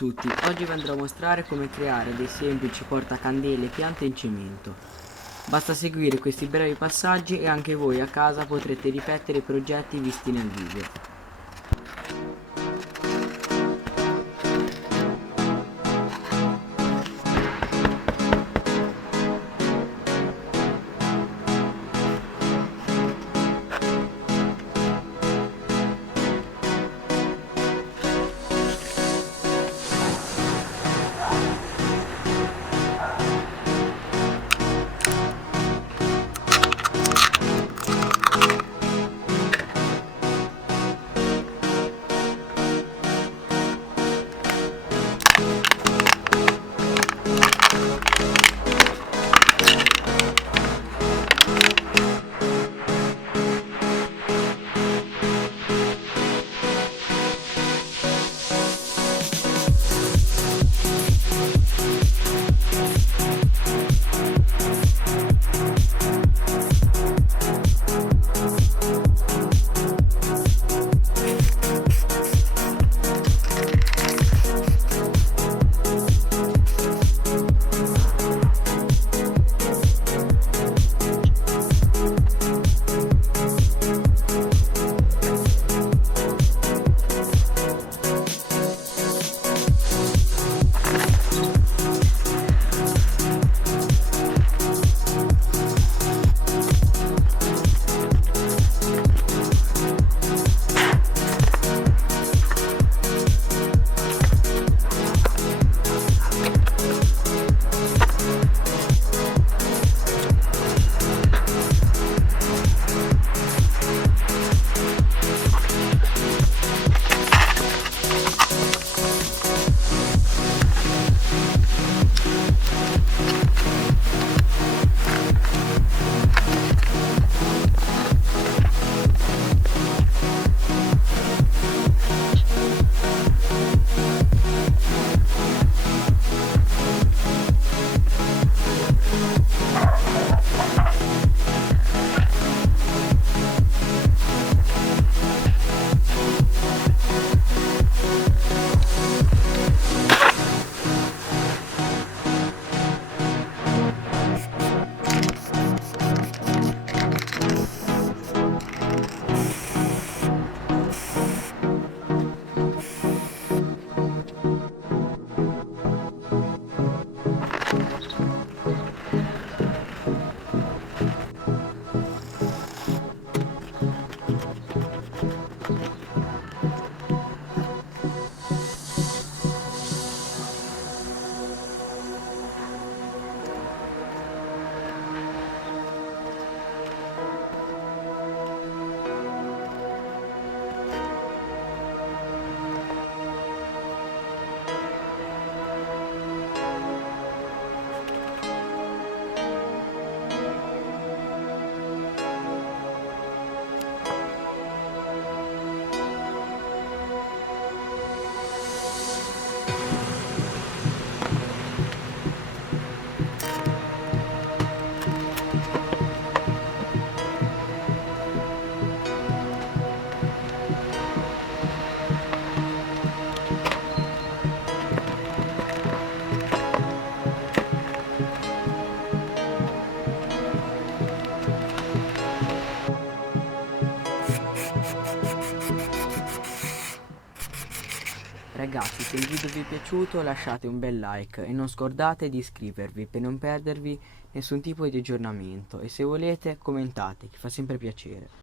tutti, oggi vi andrò a mostrare come creare dei semplici portacandele e piante in cemento. Basta seguire questi brevi passaggi e anche voi a casa potrete ripetere i progetti visti nel video. Ragazzi, se il video vi è piaciuto lasciate un bel like e non scordate di iscrivervi per non perdervi nessun tipo di aggiornamento e se volete commentate, che fa sempre piacere.